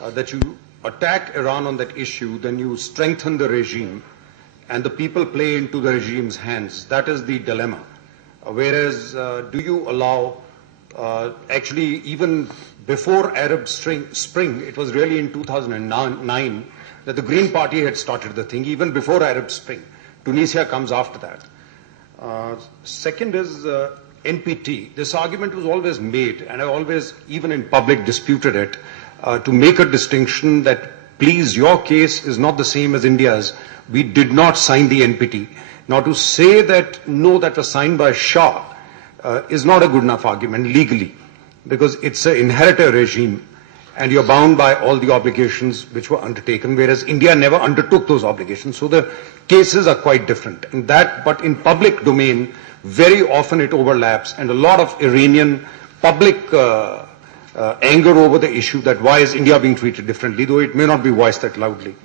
that you attack Iran on that issue, then you strengthen the regime and the people play into the regime's hands. That is the dilemma. Whereas, do you allow, actually even before Arab Spring, it was really in 2009 that the Green Party had started the thing, even before Arab Spring. Tunisia comes after that. Second is NPT. This argument was always made, and I always, even in public, disputed it, to make a distinction that, please, your case is not the same as India's. We did not sign the NPT. Now, to say that, no, that was signed by Shah is not a good enough argument legally, because it's an inheritor regime, and you're bound by all the obligations which were undertaken, whereas India never undertook those obligations. So the cases are quite different. And that, but in public domain, very often it overlaps, and a lot of Iranian public anger over the issue that why is India being treated differently, though it may not be voiced that loudly.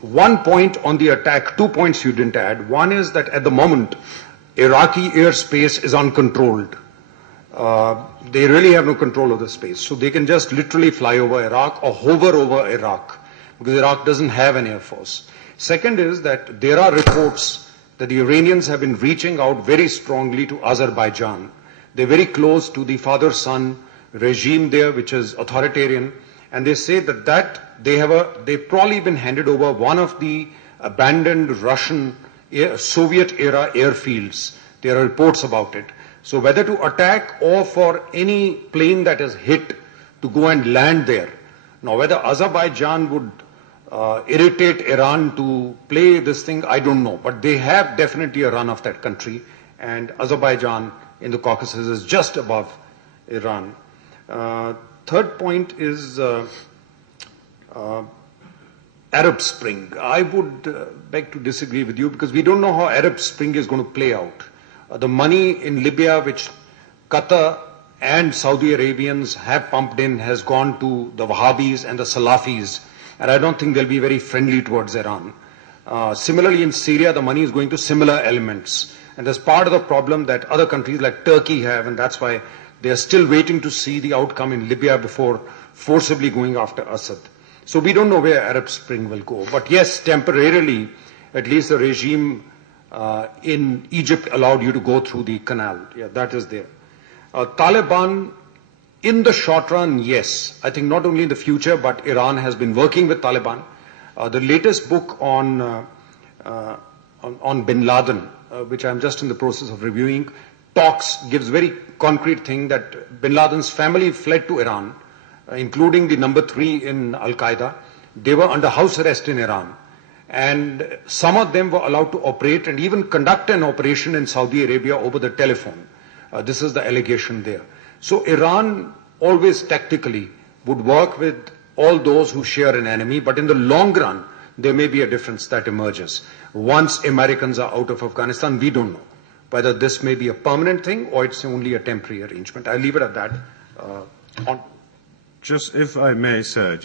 One point on the attack, 2 points you didn't add. One is that at the moment, Iraqi airspace is uncontrolled. They really have no control of the space. So they can just literally fly over Iraq or hover over Iraq, because Iraq doesn't have an air force. Second is that there are reports that the Iranians have been reaching out very strongly to Azerbaijan. They're very close to the father-son regime there, which is authoritarian. And they say that they've probably been handed over one of the abandoned Russian Soviet-era airfields. There are reports about it. So whether to attack or for any plane that is hit to go and land there. Now whether Azerbaijan would irritate Iran to play this thing, I don't know. But they have definitely a run of that country. And Azerbaijan in the Caucasus is just above Iran. Third point is Arab Spring. I would beg to disagree with you, because we don't know how Arab Spring is going to play out. The money in Libya, which Qatar and Saudi Arabians have pumped in, has gone to the Wahhabis and the Salafis, and I don't think they'll be very friendly towards Iran. Similarly, in Syria, the money is going to similar elements, and that's part of the problem that other countries like Turkey have, and that's why they are still waiting to see the outcome in Libya before forcibly going after Assad. So we don't know where Arab Spring will go. But yes, temporarily, at least the regime in Egypt allowed you to go through the canal. Yeah, that is there. Taliban, in the short run, yes. I think not only in the future, but Iran has been working with Taliban. The latest book on Bin Laden, which I'm just in the process of reviewing, gives very concrete thing that Bin Laden's family fled to Iran, including the number 3 in Al-Qaeda. They were under house arrest in Iran. And some of them were allowed to operate and even conduct an operation in Saudi Arabia over the telephone. This is the allegation there. So Iran always tactically would work with all those who share an enemy, but in the long run, there may be a difference that emerges. Once Americans are out of Afghanistan, we don't know whether this may be a permanent thing or it's only a temporary arrangement. I'll leave it at that. Just if I may, sir,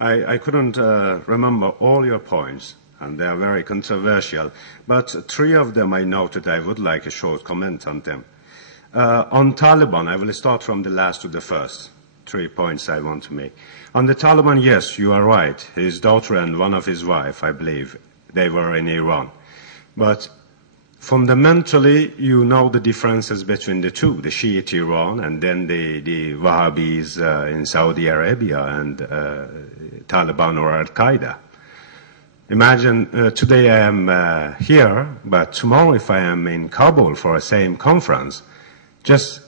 I couldn't remember all your points, and they are very controversial, but 3 of them I noted. I would like a short comment on them. On Taliban, I will start from the last to the first. 3 points I want to make. On the Taliban, yes, you are right. His daughter and one of his wife, I believe, they were in Iran. But fundamentally, you know the differences between the two, the Shiite Iran and then the Wahhabis in Saudi Arabia and Taliban or Al-Qaeda. Imagine today I am here, but tomorrow if I am in Kabul for a same conference, just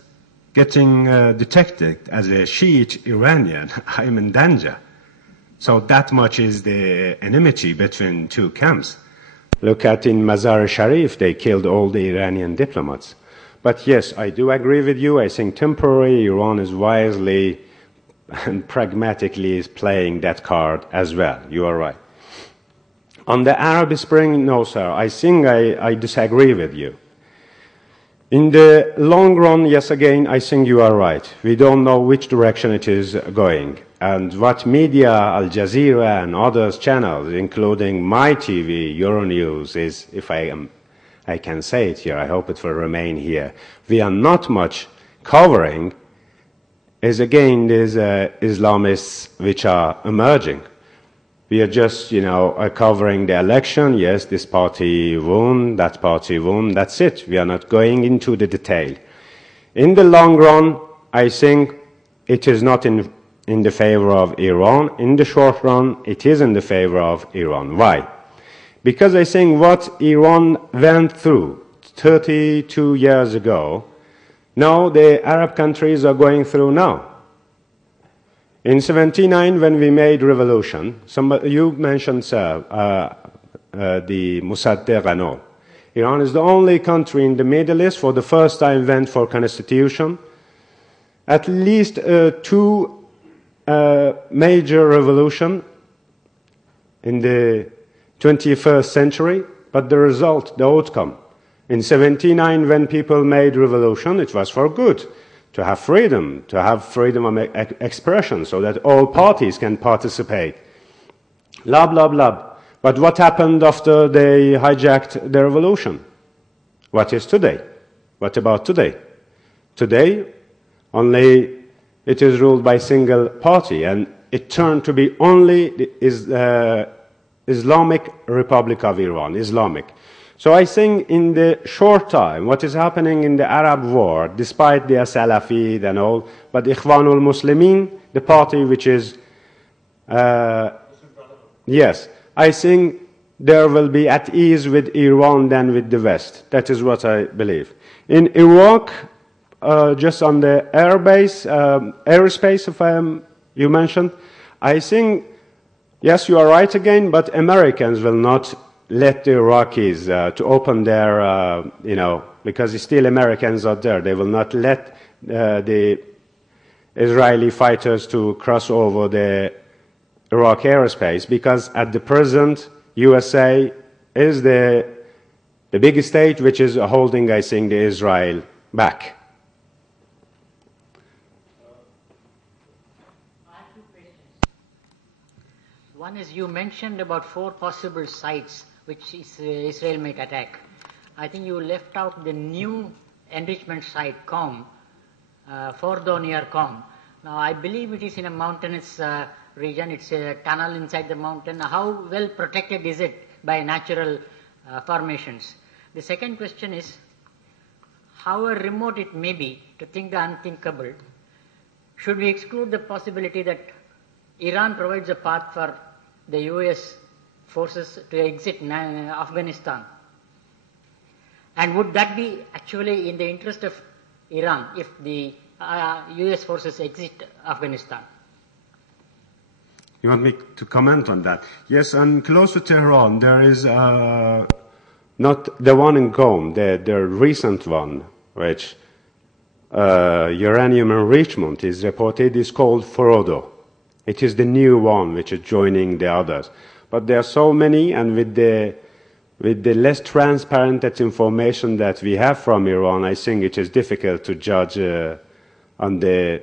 getting detected as a Shiite Iranian, I'm in danger. So that much is the enmity between two camps. Look at in Mazar-e-Sharif, they killed all the Iranian diplomats. But yes, I do agree with you. I think temporarily Iran is wisely and pragmatically is playing that card as well. You are right. On the Arab Spring, no, sir. I think I disagree with you. In the long run, yes, again, I think you are right. We don't know which direction it is going. And what media, Al Jazeera and others channels, including my TV, Euronews, is, if I can say it here, I hope it will remain here, we are not much covering is again these Islamists which are emerging. We are just, covering the election. Yes, this party won, that party won. That's it. We are not going into the detail. In the long run, I think it is not in the favor of Iran. In the short run, it is in the favor of Iran. Why? Because I think what Iran went through 32 years ago, now the Arab countries are going through now. In 79, when we made revolution, you mentioned, sir, the Mossadegh and all. Iran is the only country in the Middle East for the first time went for constitution. At least two major revolution in the 21st century, but the result, the outcome. In 79, when people made revolution, it was for good. To have freedom of expression so that all parties can participate. Blah, blah, blah. But what happened after they hijacked the revolution? What is today? What about today? Today, only it is ruled by single party, and it turned to be only the Islamic Republic of Iran, Islamic. So I think in the short time, what is happening in the Arab world, despite the Salafid and all, but Ikhwanul Muslimin, the party which is, yes, I think there will be at ease with Iran than with the West. That is what I believe. In Iraq, just on the airspace, you mentioned, I think, yes, you are right again, but Americans will not let the Iraqis to open their, because still Americans are there. They will not let the Israeli fighters to cross over the Iraq airspace because at the present, USA is the biggest state which is holding, I think, the Israel back. I have two questions. One is you mentioned about 4 possible sites which Israel might attack. I think you left out the new enrichment site, Qom, Fordo near Qom. Now, I believe it is in a mountainous region. It's a tunnel inside the mountain. How well protected is it by natural formations? The second question is, however remote it may be, to think the unthinkable, should we exclude the possibility that Iran provides a path for the US forces to exit Afghanistan? And would that be actually in the interest of Iran if the US forces exit Afghanistan? You want me to comment on that? Yes, and close to Tehran, there is not the one in Qom, the recent one, which uranium enrichment is reported, is called Fordo. It is the new one which is joining the others. But there are so many, and with the less transparent information that we have from Iran, I think it is difficult to judge on the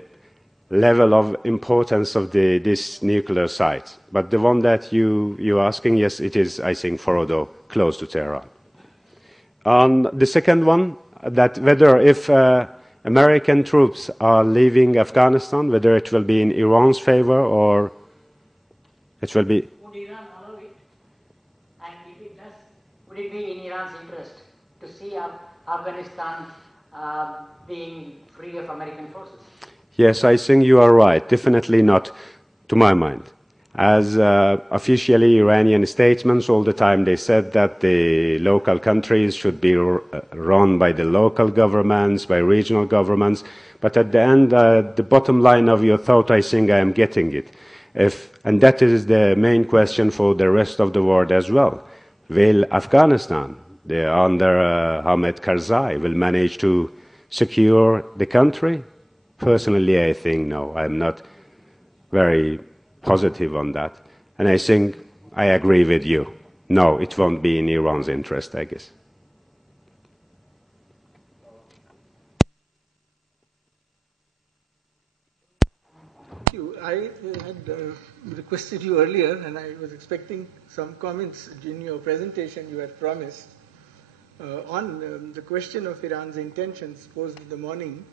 level of importance of this nuclear site. But the one that you're asking, yes, it is, I think, Fordo, close to Tehran. On the second one, that whether if American troops are leaving Afghanistan, whether it will be in Iran's favor or it will be... Would Iran allow it? And if it does, would it be in Iran's interest to see Afghanistan being free of American forces? Yes, I think you are right. Definitely not, to my mind. As officially Iranian statesmen all the time, they said that the local countries should be run by the local governments, by regional governments. But at the end, the bottom line of your thought, I think I am getting it. And that is the main question for the rest of the world as well. Will Afghanistan, under Hamid Karzai, will manage to secure the country? Personally, I think no. I'm not very positive on that. And I think I agree with you. No, it won't be in Iran's interest, I guess. I had requested you earlier, and I was expecting some comments in your presentation you had promised on the question of Iran's intentions posed in the morning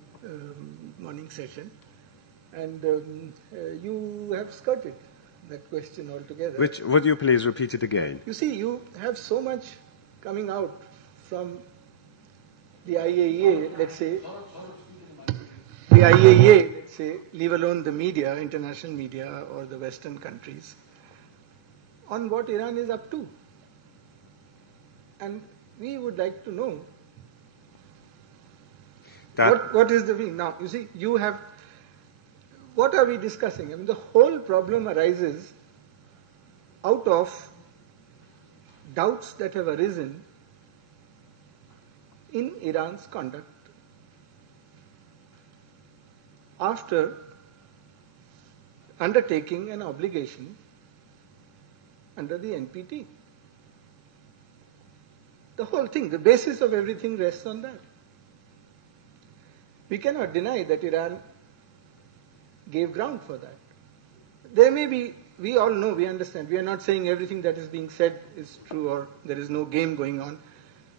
session. And you have skirted that question altogether. Which, would you please repeat it again? You see, you have so much coming out from the IAEA, let's say, leave alone the media, international media or the Western countries, on what Iran is up to. And we would like to know what is the wing. Now, you see, you have, what are we discussing? I mean, the whole problem arises out of doubts that have arisen in Iran's conduct after undertaking an obligation under the NPT. The whole thing, the basis of everything rests on that. We cannot deny that Iran gave ground for that. There may be, we all know, we understand, we are not saying everything that is being said is true or there is no game going on.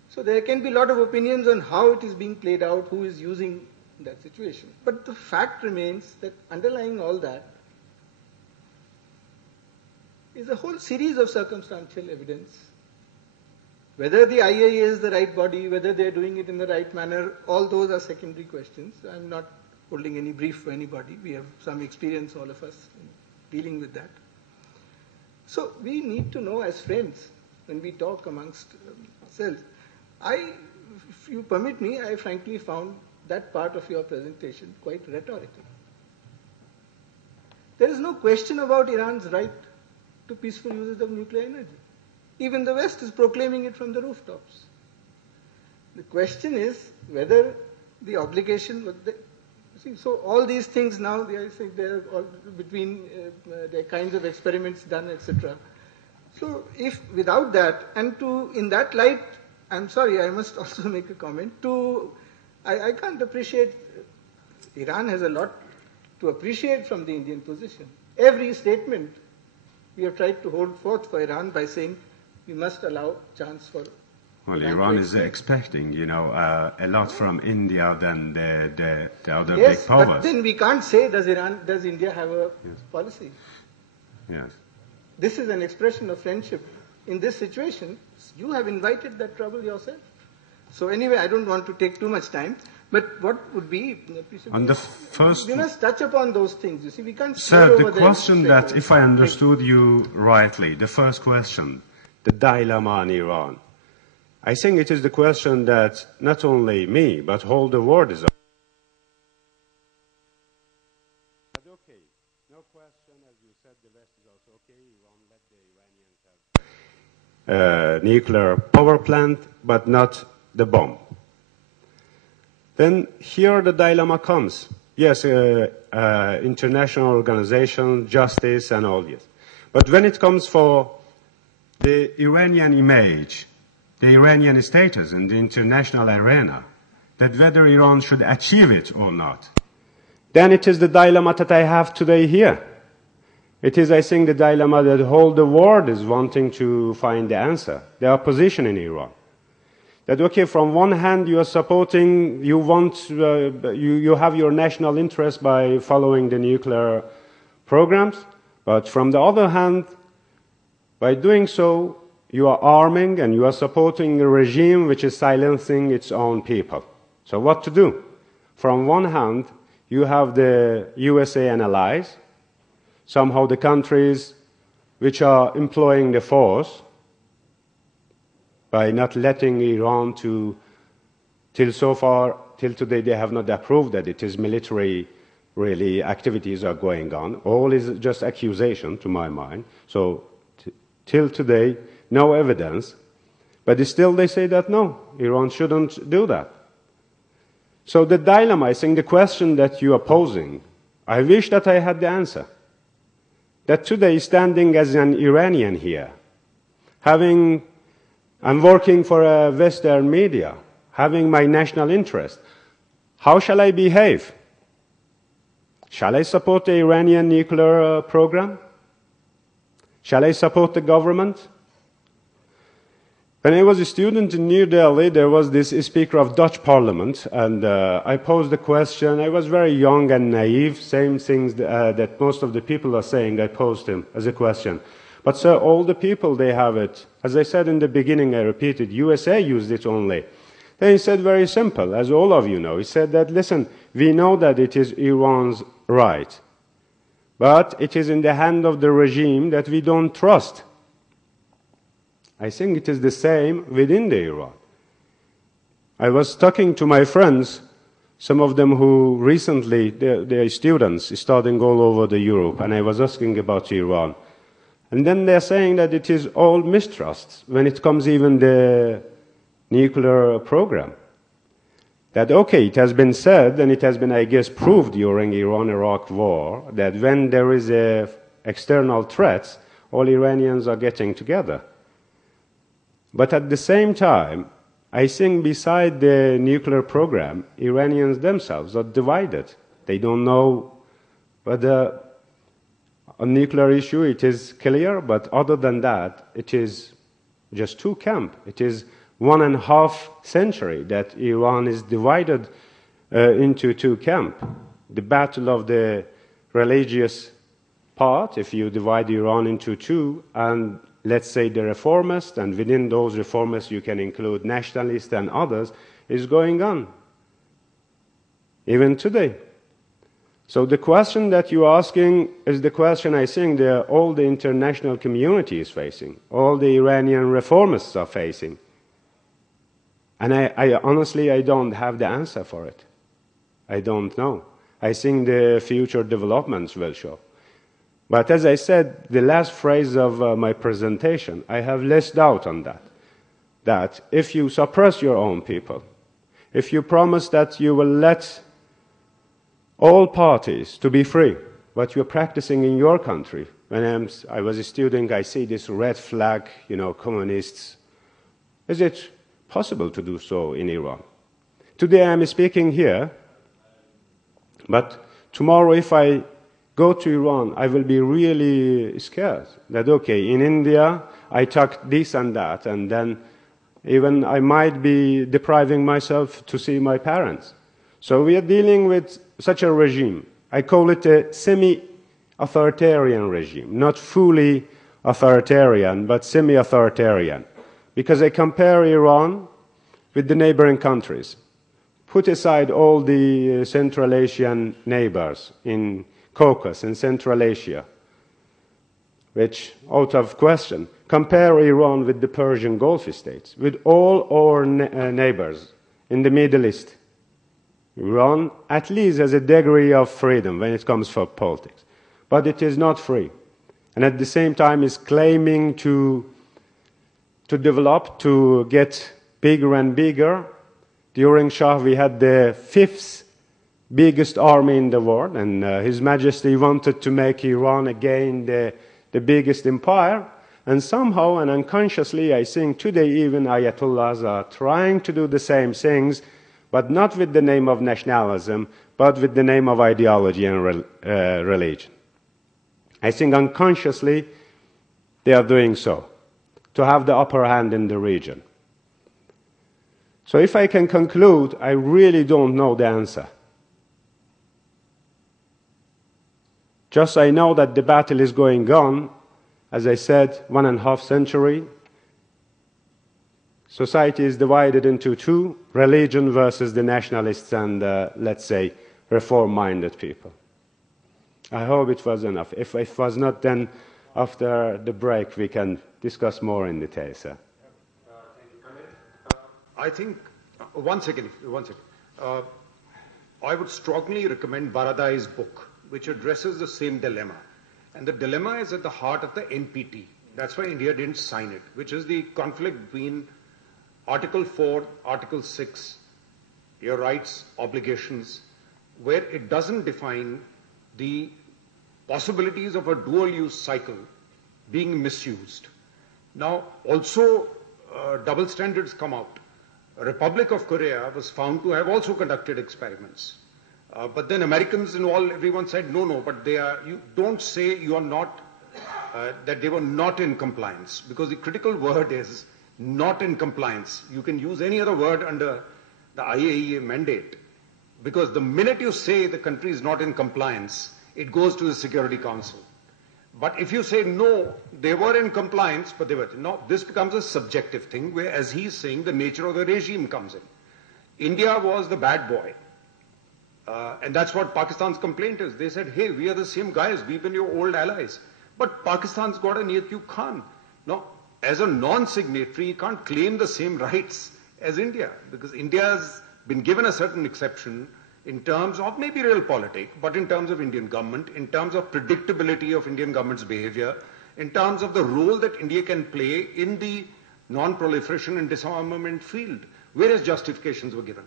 So there can be a lot of opinions on how it is being played out, who is using that situation. But the fact remains that underlying all that is a whole series of circumstantial evidence. Whether the IAEA is the right body, whether they are doing it in the right manner, all those are secondary questions. I'm not holding any brief for anybody. We have some experience, all of us, in dealing with that. So we need to know as friends, when we talk amongst ourselves. If you permit me, I frankly found that part of your presentation quite rhetorical. There is no question about Iran's right to peaceful uses of nuclear energy. Even the West is proclaiming it from the rooftops. The question is whether the obligation was the, so all these things now, I think they're all between the kinds of experiments done, etc. So if without that, and to, in that light, I'm sorry, I must also make a comment. I can't appreciate, Iran has a lot to appreciate from the Indian position. Every statement we have tried to hold forth for Iran by saying we must allow chance for. Well, Iran is expecting, a lot from India than the other yes, big powers. But then we can't say, does India have a policy? Yes. This is an expression of friendship. In this situation, you have invited that trouble yourself. So anyway, I don't want to take too much time. But what would be... On the first... We must touch upon those things. You see, we can't... Sir, the question that, if I understood you rightly, the first question, the dilemma in Iran, I think it is the question that not only me, but all the world is... Okay, no question, as you said, the West is also okay, Iran let the Iranians have nuclear power plant, but not the bomb. Then here the dilemma comes. Yes, international organization, justice and all this. But when it comes for the Iranian image, the Iranian status in the international arena, that whether Iran should achieve it or not, then it is the dilemma that I have today here. It is, I think, the dilemma that whole the world is wanting to find the answer, the opposition in Iran. That, okay, from one hand you are supporting, you want, you have your national interest by following the nuclear programs, but from the other hand, by doing so, you are arming and you are supporting a regime which is silencing its own people. So what to do? From one hand, you have the USA and allies, somehow the countries which are employing the force, by not letting Iran till today they have not approved that it is military really activities are going on. All is just accusation to my mind. So till today, no evidence. But still they say that no, Iran shouldn't do that. So the dilemma, I think the question that you are posing, I wish that I had the answer. That today, standing as an Iranian here, I'm working for a Western media, having my national interest. How shall I behave? Shall I support the Iranian nuclear program? Shall I support the government? When I was a student in New Delhi, there was this speaker of Dutch Parliament, and I posed the question. I was very young and naive, same things that most of the people are saying. I posed him as a question. But sir, all the people, they have it. As I said in the beginning, I repeated, USA used it only. Then he said very simple, as all of you know. He said that, listen, we know that it is Iran's right, but it is in the hand of the regime that we don't trust. I think it is the same within the Iran. I was talking to my friends, some of them who recently, they're students studying all over the Europe, and I was asking about Iran. And then they're saying that it is all mistrust when it comes even the nuclear program. That, okay, it has been said, and it has been, I guess, proved during Iran-Iraq war, that when there is external threats, all Iranians are getting together. But at the same time, I think beside the nuclear program, Iranians themselves are divided. They don't know whether on nuclear issue it is clear, but other than that, it is just two camps. It is 1.5 century that Iran is divided into two camps. The battle of the religious part, if you divide Iran into two, and let's say the reformists, and within those reformists you can include nationalists and others, is going on, even today. So the question that you're asking is the question I think that all the international community is facing, all the Iranian reformists are facing. And I honestly, I don't have the answer for it. I don't know. I think the future developments will show. But as I said, the last phrase of my presentation, I have less doubt on that. That if you suppress your own people, if you promise that you will let all parties to be free, what you're practicing in your country, when I was a student, I see this red flag, communists. Is it possible to do so in Iran? Today I'm speaking here, but tomorrow if I go to Iran, I will be really scared that, okay, in India, I talk this and that, and then even I might be depriving myself to see my parents. So we are dealing with such a regime. I call it a semi-authoritarian regime, not fully authoritarian, but semi-authoritarian. Because I compare Iran with the neighboring countries. Put aside all the Central Asian neighbors in Caucasus in Central Asia, which, out of question, compare Iran with the Persian Gulf states, with all our neighbors in the Middle East. Iran at least has a degree of freedom when it comes for politics, but it is not free. And at the same time is claiming to develop, to get bigger and bigger. During Shah we had the 5th biggest army in the world, and His Majesty wanted to make Iran again the biggest empire, and somehow and unconsciously I think today even Ayatollahs are trying to do the same things, but not with the name of nationalism, but with the name of ideology and religion. I think unconsciously they are doing so, to have the upper hand in the region. So if I can conclude, I really don't know the answer. Just I know that the battle is going on, as I said, 1.5 century. Society is divided into two, religion versus the nationalists and, let's say, reform-minded people. I hope it was enough. If it was not, then after the break we can discuss more in detail, sir. I think, one second. I would strongly recommend Baradai's book, which addresses the same dilemma. And the dilemma is at the heart of the NPT. That's why India didn't sign it, which is the conflict between Article 4, Article 6, your rights, obligations, where it doesn't define the possibilities of a dual-use cycle being misused. Now, also, double standards come out. Republic of Korea was found to have also conducted experiments. But then Americans and all, everyone said, no, but you don't say you are not, that they were not in compliance, because the critical word is not in compliance. You can use any other word under the IAEA mandate, because the minute you say the country is not in compliance, it goes to the Security Council. But if you say, no, they were in compliance, but they were not, this becomes a subjective thing where, as he's saying, the nature of the regime comes in. India was the bad boy. And that's what Pakistan's complaint is. They said, hey, we are the same guys. We've been your old allies. But Pakistan's got a niyat, you can't. No, as a non-signatory, you can't claim the same rights as India, because India has been given a certain exception in terms of maybe realpolitik, but in terms of Indian government, in terms of predictability of Indian government's behavior, in terms of the role that India can play in the non-proliferation and disarmament field, various justifications were given.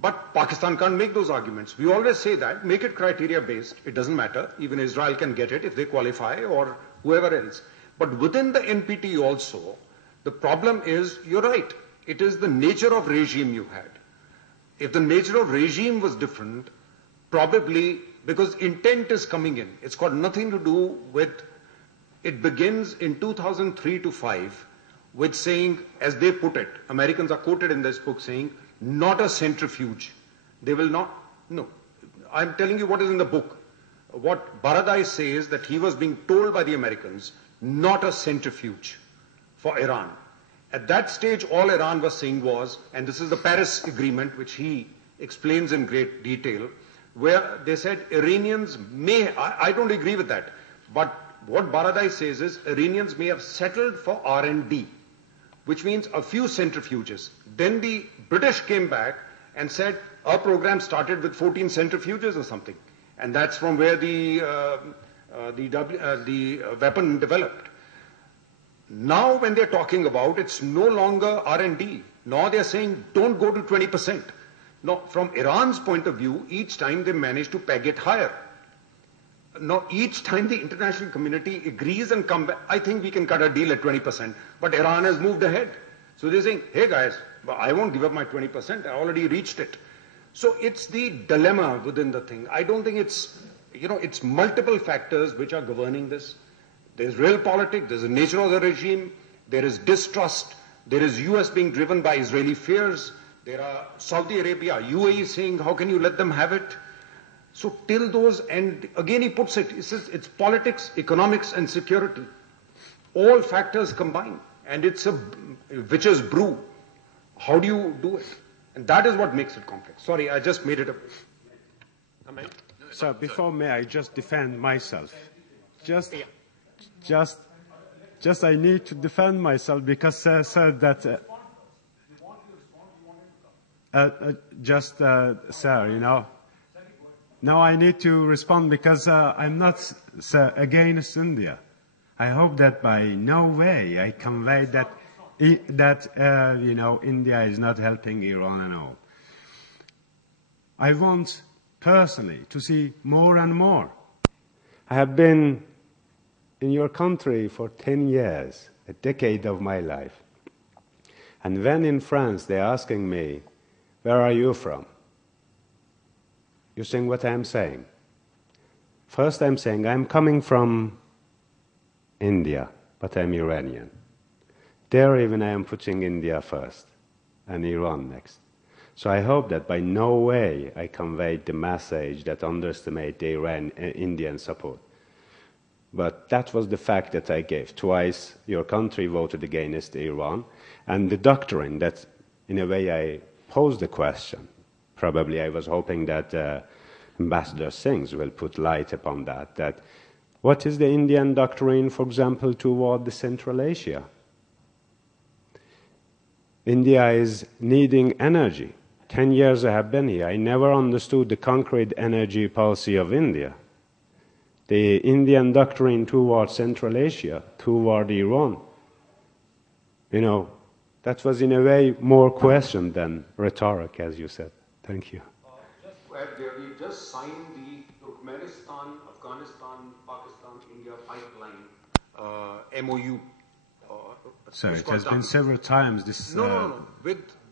But Pakistan can't make those arguments. We always say that, make it criteria-based. It doesn't matter. Even Israel can get it if they qualify, or whoever else. But within the NPT also, the problem is, you're right, it is the nature of regime you had. If the nature of regime was different, probably, because intent is coming in. It's got nothing to do with, it begins in 2003 to 5 with saying, as they put it, Americans are quoted in this book saying, not a centrifuge. They will not, no. I'm telling you what is in the book. What Baradai says, that he was being told by the Americans, not a centrifuge for Iran. At that stage, all Iran was saying was, and this is the Paris Agreement, which he explains in great detail, where they said Iranians may, I don't agree with that, but what Baradai says is Iranians may have settled for R&D, which means a few centrifuges. Then the British came back and said, our program started with 14 centrifuges or something. And that's from where the weapon developed. Now when they're talking about, it's no longer R&D. Now they're saying, don't go to 20%. Now, from Iran's point of view, each time they manage to peg it higher. Now, each time the international community agrees and come back, I think we can cut a deal at 20%. But Iran has moved ahead. So they're saying, hey guys, I won't give up my 20%. I already reached it. So it's the dilemma within the thing. I don't think it's, it's multiple factors which are governing this. There's realpolitik, there's the nature of the regime, there is distrust, there is US being driven by Israeli fears, there are Saudi Arabia, UAE saying, how can you let them have it? So till those, and again he puts it, he says it's politics, economics and security. All factors combined. And it's a witch's brew. How do you do it? And that is what makes it complex. Sorry, I just made it up. So before may I just defend myself? Just I need to defend myself because sir said that sir, now I need to respond because I'm not against India. I hope that by no way I convey that India is not helping Iran at all. I want personally to see more and more. I have been in your country for 10 years, a decade of my life. And when in France they're asking me, where are you from? You think what I'm saying? First I'm saying I'm coming from India, but I'm Iranian. There even I am putting India first and Iran next. So I hope that by no way I conveyed the message that underestimate the Indian support. But that was the fact that I gave. Twice your country voted against Iran, and the doctrine that, in a way, I posed the question. Probably I was hoping that Ambassador Singh will put light upon that. That what is the Indian doctrine, for example, toward the Central Asia? India is needing energy. 10 years I have been here. I never understood the concrete energy policy of India. The Indian doctrine toward Central Asia, toward Iran, that was in a way more question than rhetoric, as you said. Thank you. Just to add there, we just signed the Turkmenistan, Afghanistan, Pakistan, India pipeline MOU. So it has been several times. No.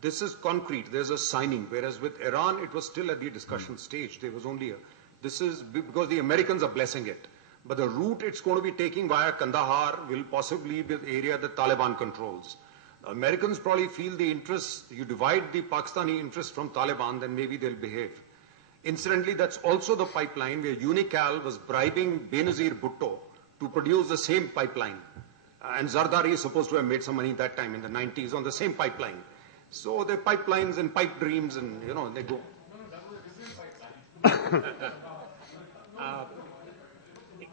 This is concrete. There's a signing. Whereas with Iran, it was still at the discussion stage. There was only this is because the Americans are blessing it. But the route it's going to be taking via Kandahar will possibly be the area that Taliban controls. Americans probably feel the interest, you divide the Pakistani interest from Taliban, then maybe they'll behave. Incidentally, that's also the pipeline where Unical was bribing Benazir Bhutto to produce the same pipeline. And Zardari is supposed to have made some money that time in the 90s on the same pipeline. So there are pipelines and pipe dreams and, they go.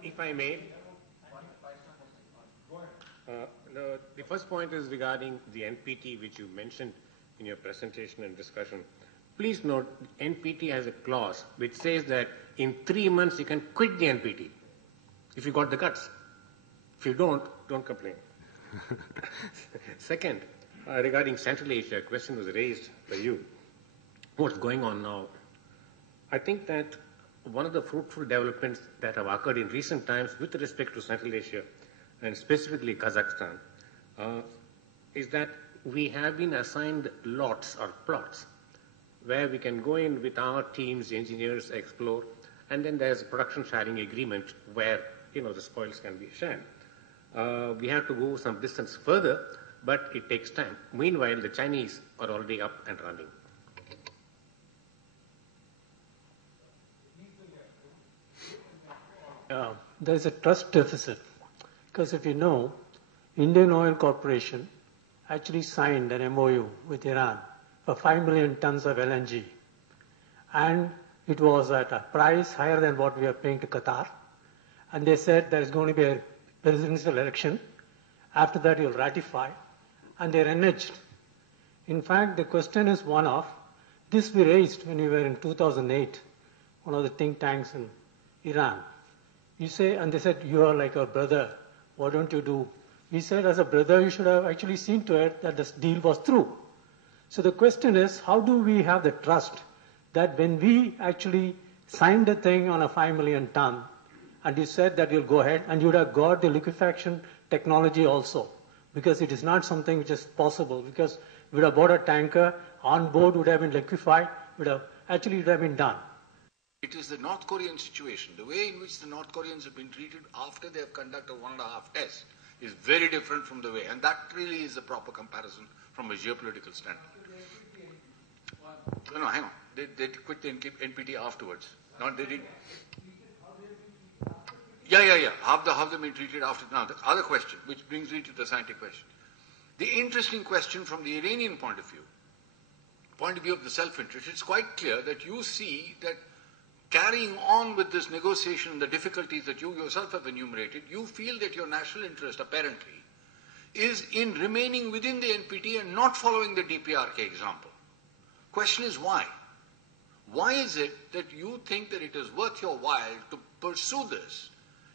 If I may, the first point is regarding the NPT, which you mentioned in your presentation and discussion. Please note, NPT has a clause which says that in 3 months you can quit the NPT if you got the guts. If you don't complain. Second, regarding Central Asia, a question was raised by you. What's going on now? I think that one of the fruitful developments that have occurred in recent times with respect to Central Asia, and specifically Kazakhstan, is that we have been assigned lots or plots where we can go in with our teams, engineers, explore, and then there's a production sharing agreement where, the spoils can be shared. We have to go some distance further, but it takes time. Meanwhile, the Chinese are already up and running. There is a trust deficit because if you know, Indian Oil Corporation actually signed an MOU with Iran for 5 million tons of LNG, and it was at a price higher than what we are paying to Qatar, and they said there is going to be a presidential election. After that you'll ratify, and they reneged. In fact, the question is one of, this we raised when we were in 2008, one of the think tanks in Iran. You say, and they said, you are like our brother, what don't you do? We said, as a brother, you should have actually seen to it that this deal was through. So the question is, how do we have the trust that when we actually signed the thing on a 5 million ton, and you said that you'll go ahead, and you would have got the liquefaction technology also, because it is not something which is possible, because we would have bought a tanker, on board would have been liquefied, would have been done. It is the North Korean situation. The way in which the North Koreans have been treated after they have conducted 1.5 tests is very different from the way, and that really is the proper comparison from a geopolitical standpoint. No, hang on. They quit the NPT afterwards. Not they did. Yeah. How have they been treated after? Now, the other question, which brings me to the scientific question. The interesting question from the Iranian point of view of the self-interest, it's quite clear that you see that carrying on with this negotiation, the difficulties that you yourself have enumerated, you feel that your national interest, apparently, is in remaining within the NPT and not following the DPRK example. Question is why? Why is it that you think that it is worth your while to pursue this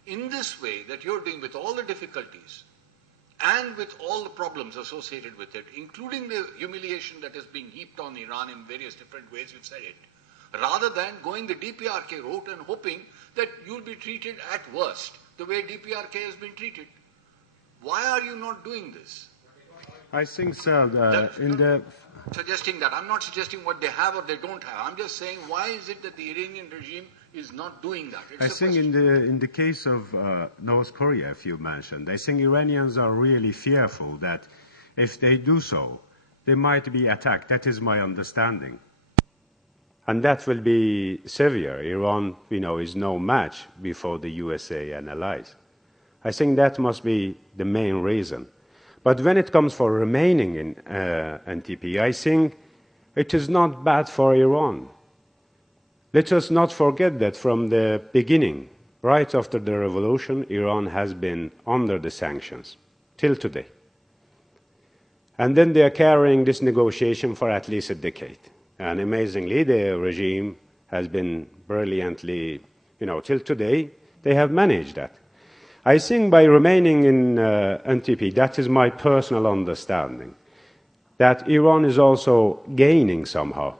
in this way that you're doing with all the difficulties and with all the problems associated with it, including the humiliation that is being heaped on Iran in various different ways, you've said it, rather than going the DPRK route and hoping that you'll be treated at worst the way DPRK has been treated? Why are you not doing this? I think, sir, suggesting that. I'm not suggesting what they have or they don't have. I'm just saying, why is it that the Iranian regime is not doing that? I think in the case of North Korea, if you mentioned, I think Iranians are really fearful that if they do so, they might be attacked. That is my understanding. And that will be severe. Iran, is no match before the USA and allies. I think that must be the main reason. But when it comes for remaining in NTP, I think it is not bad for Iran. Let us not forget that from the beginning, right after the revolution, Iran has been under the sanctions till today. And then they are carrying this negotiation for at least a decade. And amazingly, the regime has been brilliantly, till today, they have managed that. I think by remaining in NTP, that is my personal understanding, that Iran is also gaining somehow.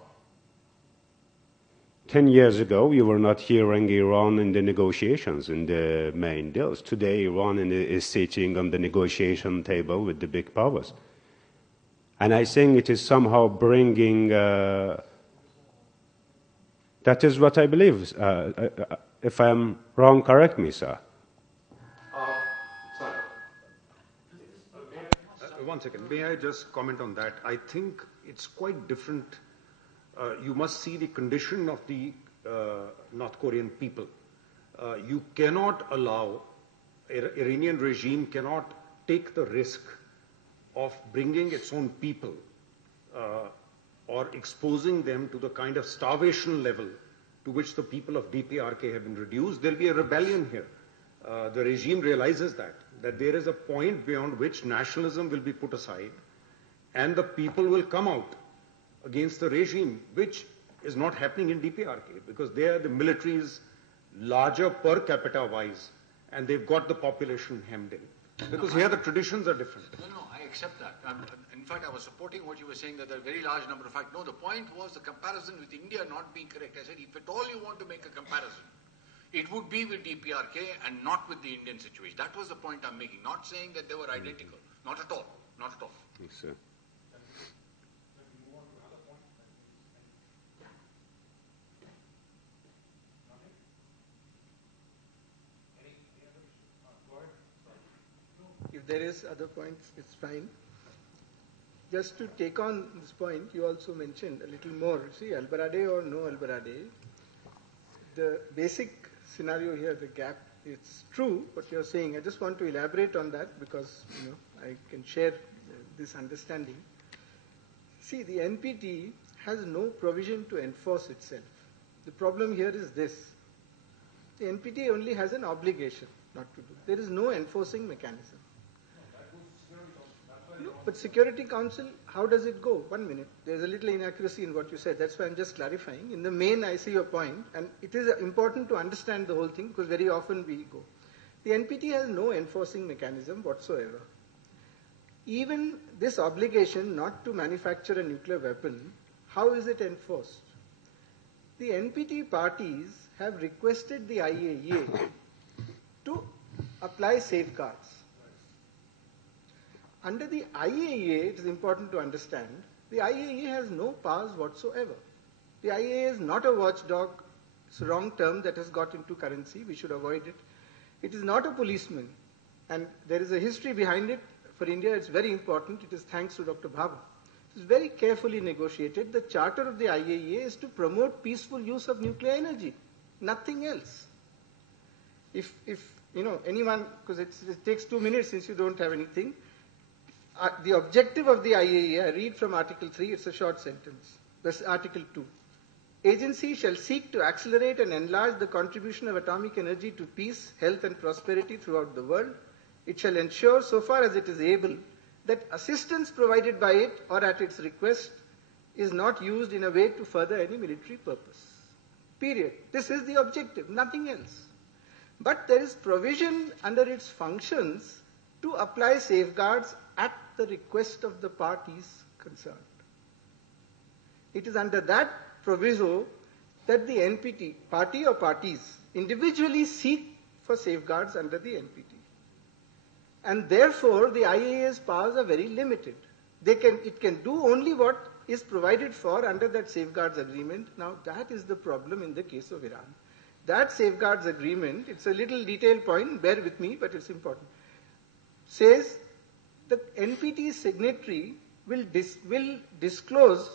10 years ago, you were not hearing Iran in the negotiations, in the main deals. Today, Iran is sitting on the negotiation table with the big powers. And I think it is somehow bringing, that is what I believe. If I'm wrong, correct me, sir. one second. May I just comment on that? I think it's quite different. You must see the condition of the North Korean people. You cannot allow, Iranian regime cannot take the risk of bringing its own people or exposing them to the kind of starvation level to which the people of DPRK have been reduced. There'll be a rebellion here. The regime realizes that there is a point beyond which nationalism will be put aside and the people will come out against the regime, which is not happening in DPRK because there the military is larger per capita wise and they've got the population hemmed in. Because here the traditions are different. No, I accept that. In fact, I was supporting what you were saying that there are a very large number of facts. No, the point was the comparison with India not being correct. I said, if at all you want to make a comparison, it would be with DPRK and not with the Indian situation. That was the point I'm making. Not saying that they were identical. Not at all. Not at all. Yes, sir. If there is other points, it's fine. Just to take on this point, you also mentioned a little more. See, Albarade or no Albarade, the basic scenario here, the gap, it's true what you're saying. I just want to elaborate on that because I can share this understanding. See, the NPT has no provision to enforce itself. The problem here is this. The NPT only has an obligation not to do. There is no enforcing mechanism. No, but Security Council, how does it go? 1 minute. There's a little inaccuracy in what you said. That's why I'm just clarifying. In the main, I see your point, and it is important to understand the whole thing because very often we go. The NPT has no enforcing mechanism whatsoever. Even this obligation not to manufacture a nuclear weapon, how is it enforced? The NPT parties have requested the IAEA to apply safeguards. Under the IAEA, it is important to understand, the IAEA has no powers whatsoever. The IAEA is not a watchdog. It's a wrong term that has got into currency. We should avoid it. It is not a policeman. And there is a history behind it. For India, it's very important. It is thanks to Dr. Bhabha. It is very carefully negotiated. The charter of the IAEA is to promote peaceful use of nuclear energy. Nothing else. If anyone, because it takes 2 minutes since you don't have anything, the objective of the IAEA, I read from Article 3, it's a short sentence. That's Article 2. Agency shall seek to accelerate and enlarge the contribution of atomic energy to peace, health and prosperity throughout the world. It shall ensure, so far as it is able, that assistance provided by it or at its request is not used in a way to further any military purpose. Period. This is the objective, nothing else. But there is provision under its functions to apply safeguards at the request of the parties concerned. It is under that proviso that the NPT, party or parties, individually seek for safeguards under the NPT. And therefore, the IAEA's powers are very limited. It can do only what is provided for under that safeguards agreement. Now, that is the problem in the case of Iran. That safeguards agreement, it's a little detailed point, bear with me, but it's important, says the NPT signatory will disclose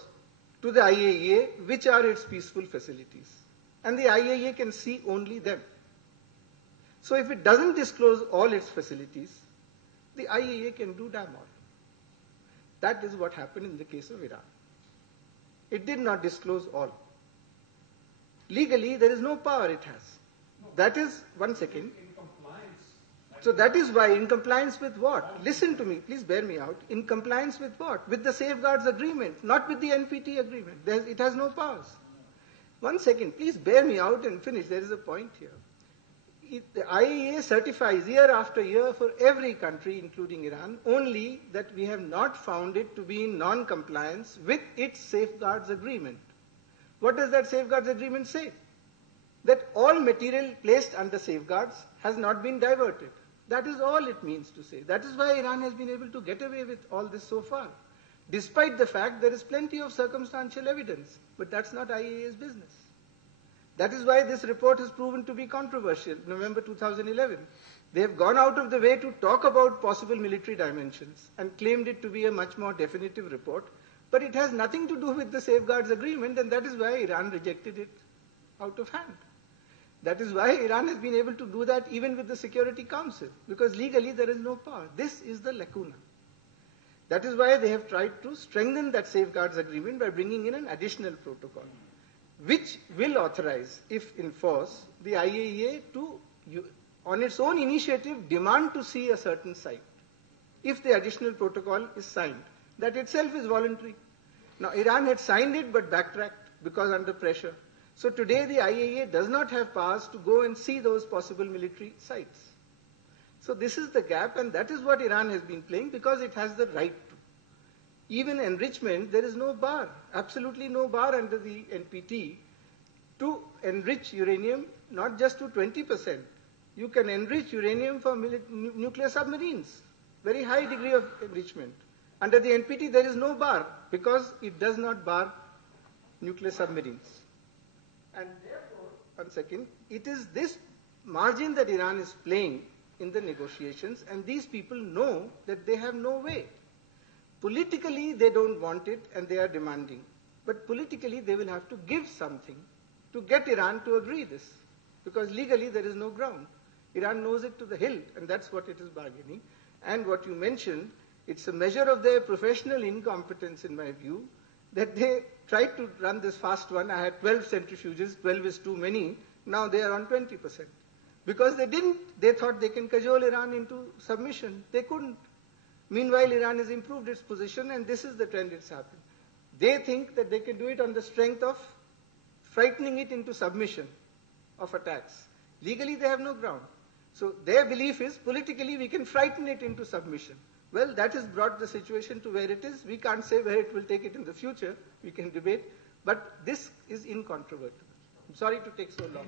to the IAEA which are its peaceful facilities. And the IAEA can see only them. So if it doesn't disclose all its facilities, the IAEA can do damn all. That is what happened in the case of Iran. It did not disclose all. Legally, there is no power it has. That is, 1 second. So that is why, in compliance with what? Listen to me, please bear me out. In compliance with what? With the safeguards agreement, not with the NPT agreement. It has no powers. 1 second, please bear me out and finish. There is a point here. The IAEA certifies year after year for every country, including Iran, only that we have not found it to be in non-compliance with its safeguards agreement. What does that safeguards agreement say? That all material placed under safeguards has not been diverted. That is all it means to say. That is why Iran has been able to get away with all this so far, despite the fact there is plenty of circumstantial evidence. But that's not IAEA's business. That is why this report has proven to be controversial, November 2011. They have gone out of the way to talk about possible military dimensions and claimed it to be a much more definitive report, but it has nothing to do with the safeguards agreement, and that is why Iran rejected it out of hand. That is why Iran has been able to do that even with the Security Council, because legally there is no power. This is the lacuna. That is why they have tried to strengthen that safeguards agreement by bringing in an additional protocol, which will authorize, if in force, the IAEA to, on its own initiative, demand to see a certain site, if the additional protocol is signed. That itself is voluntary. Now, Iran had signed it but backtracked because under pressure. So today the IAEA does not have powers to go and see those possible military sites. So this is the gap, and that is what Iran has been playing because it has the right to. Even enrichment, there is no bar, absolutely no bar under the NPT to enrich uranium, not just to 20%. You can enrich uranium for nuclear submarines, very high degree of enrichment. Under the NPT, there is no bar because it does not bar nuclear submarines. And therefore, one second, it is this margin that Iran is playing in the negotiations, and these people know that they have no way. Politically, they don't want it and they are demanding. But politically, they will have to give something to get Iran to agree this, because legally there is no ground. Iran knows it to the hilt, and that's what it is bargaining. And what you mentioned, it's a measure of their professional incompetence, in my view, that they tried to run this fast one. I had 12 centrifuges, 12 is too many. Now they are on 20%. Because they thought they can cajole Iran into submission. They couldn't. Meanwhile, Iran has improved its position, and this is the trend it's happened. They think that they can do it on the strength of frightening it into submission of attacks. Legally, they have no ground. So their belief is, politically, we can frighten it into submission. Well, that has brought the situation to where it is. We can't say where it will take it in the future. We can debate. But this is incontrovertible. I'm sorry to take so long.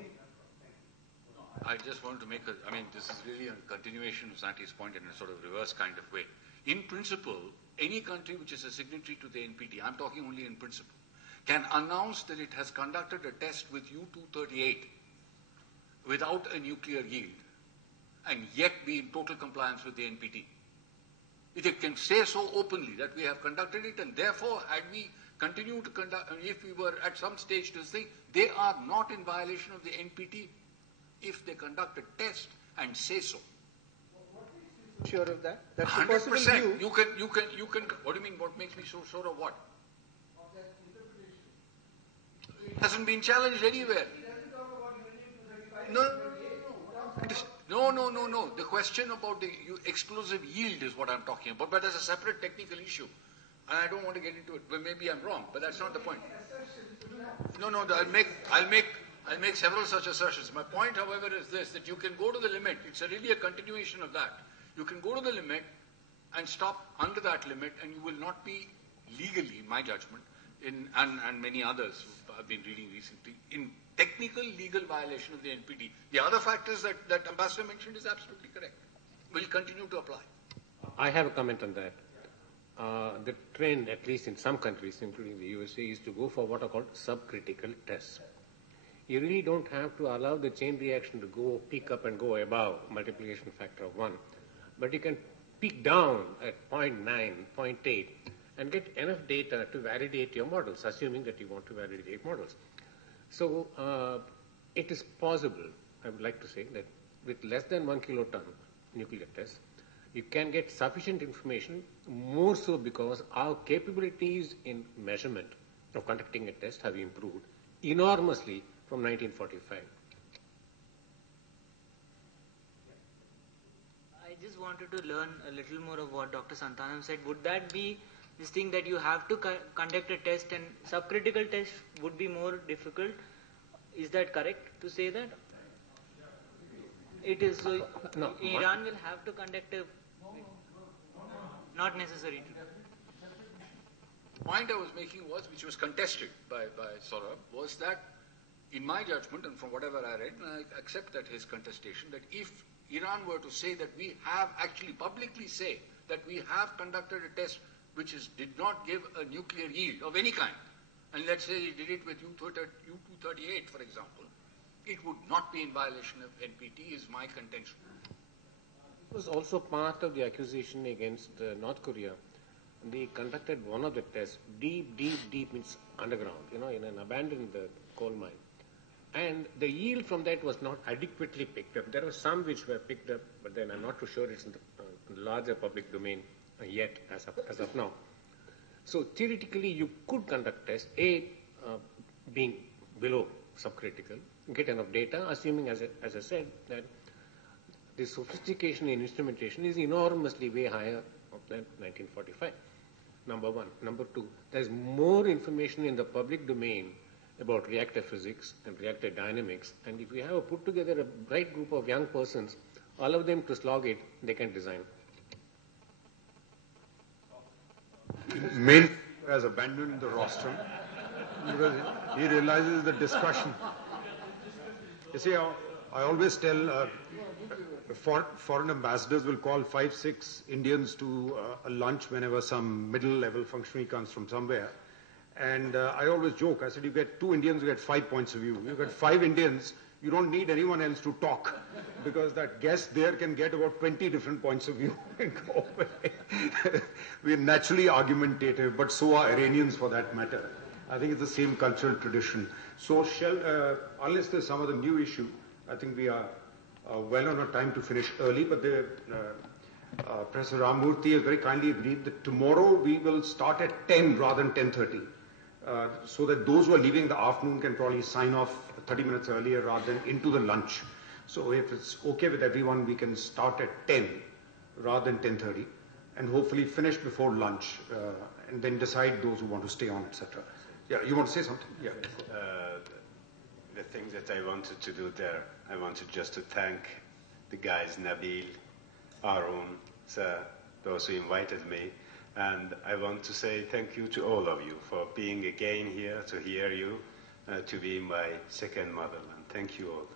I just want to make this is really a continuation of Santi's point in a sort of reverse kind of way. In principle, any country which is a signatory to the NPT, I'm talking only in principle, can announce that it has conducted a test with U-238 without a nuclear yield and yet be in total compliance with the NPT. It can say so openly that we have conducted it, and therefore, had we continued to conduct, if we were at some stage to say they are not in violation of the NPT if they conduct a test and say so. Sure of that? That's 100%. You can. What do you mean? What makes me so sure of what? It hasn't been challenged anywhere. No. The question about the explosive yield is what I'm talking about, but that's a separate technical issue. And I don't want to get into it. Well, maybe I'm wrong, but that's not the point. No, I'll make several such assertions. My point, however, is this, that you can go to the limit. It's really a continuation of that. You can go to the limit and stop under that limit, and you will not be legally, in my judgment, and many others who I've been reading recently, in technical legal violation of the NPT. The other factors that Ambassador mentioned is absolutely correct. Will continue to apply. I have a comment on that. The trend, at least in some countries, including the USA, is to go for what are called subcritical tests. You really don't have to allow the chain reaction to go peak up and go above multiplication factor of 1. But you can peak down at 0.9, 0.8, and get enough data to validate your models, assuming that you want to validate models. So it is possible, I would like to say, that with less than 1 kiloton nuclear test, you can get sufficient information, more so because our capabilities in measurement of conducting a test have improved enormously from 1945. I just wanted to learn a little more of what Dr. Santhanam said. Would that be this thing that you have to conduct a test and subcritical test would be more difficult? Is that correct to say that? It is. So No. Iran will have to conduct a... Not necessary to. The point I was making was, which was contested by Saurabh, was that in my judgment, and from whatever I read, and I accept that his contestation, that if Iran were to say that we have actually publicly say that we have conducted a test which did not give a nuclear yield of any kind, and let's say he did it with U-238, for example, it would not be in violation of NPT, is my contention. was also part of the accusation against North Korea. They conducted one of the tests deep means underground, in an abandoned coal mine. And the yield from that was not adequately picked up. There were some which were picked up, but then I'm not too sure it's in the larger public domain yet as of now. So theoretically, you could conduct tests, being below subcritical, get enough data, assuming, as I said, that the sophistication in instrumentation is enormously way higher than 1945. Number one. Number two, there's more information in the public domain about reactor physics and reactor dynamics, and if you have put together a bright group of young persons, all of them to slog it, they can design. Main has abandoned the rostrum because he realizes the discussion. You see, I always tell foreign ambassadors will call 5-6 Indians to a lunch whenever some middle-level functionary comes from somewhere. And I always joke, I said, you get 2 Indians, you get 5 points of view. You get 5 Indians, you don't need anyone else to talk because that guest there can get about 20 different points of view and go away. We're naturally argumentative, but so are Iranians for that matter. I think it's the same cultural tradition. So unless there's some other new issue, I think we are well on our time to finish early, but Professor Ramamurthy has very kindly agreed that tomorrow we will start at 10 rather than 10:30. So that those who are leaving the afternoon can probably sign off 30 minutes earlier rather than into the lunch. So if it's okay with everyone, we can start at 10 rather than 10:30 and hopefully finish before lunch and then decide those who want to stay on, etc. Yeah, you want to say something? Yeah. The thing that I wanted to do there, I wanted just to thank the guys, Nabil, Arun, sir, those who invited me. And I want to say thank you to all of you for being again here to hear you, to be my second motherland. Thank you all.